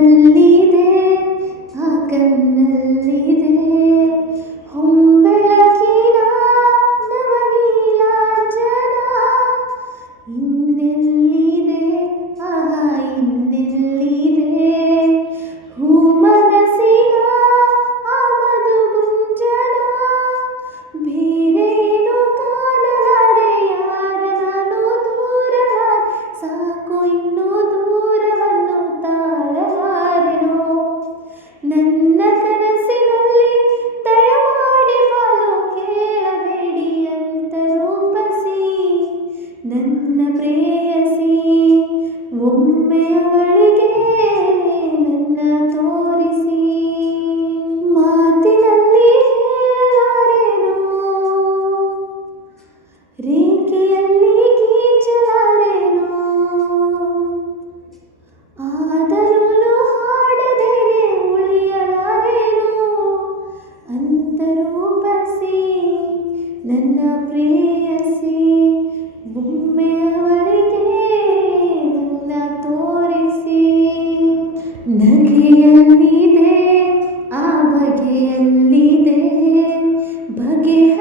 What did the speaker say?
ಕಣ್ಣಲ್ಲಿದೆ ಆ ಕಣ್ಣಲ್ಲಿದೆ ಹೊಂಬೆಳಕಿನ ನವನೀಲಾಂಜನ. ಇನ್ನೆಲ್ಲಿದೆ ಆಹಾ ಇನ್ನೆಲ್ಲಿದೆ ಹೂಮನಸಿನ ಆ ಮಧುಗುಂಜನ. ಬೇರೇನು ಕಾಣಲಾರೆ ಯಾರ ನಾನು ದೂರಲಾರೆ, ಸಾಕು ಇನ್ನು ದೂರವನ್ನು ತಾಳಲಾರೆನೋ. ನನ್ನ ಕನಸಿನಲ್ಲಿ ದಯಮಾಡಿ ಬಾಲು ಕೇಳಬೇಡಿ ಅಂತ ರೂಪಸಿ ನನ್ನ ಪ್ರೇಯಸಿ. ಒಮ್ಮೆ ಅವಳಿಗೆ ನನ್ನ ತೋರಿಸಿ, ಮಾತಿನಲ್ಲಿ ಹೇಳಲಾರೆನು, ರೇಖೆಯಲ್ಲಿ ಗೀಚಲಾರೆನು. ಆದರೂ ಹಾಡದೇನೆ ಉಳಿಯಲಾರೆನು ಅಂತ ರೂಪಸಿ ನನ್ನ ಪ್ರೇಯಸಿ. ಒಮ್ಮೆ ಅವಳಿಗೆ ನನ್ನ ತೋರಿಸಿ. ನಗೆಯಲ್ಲಿದೆ ಆ ಬಗೆಯಲ್ಲಿದೆ ಬಗೆಹ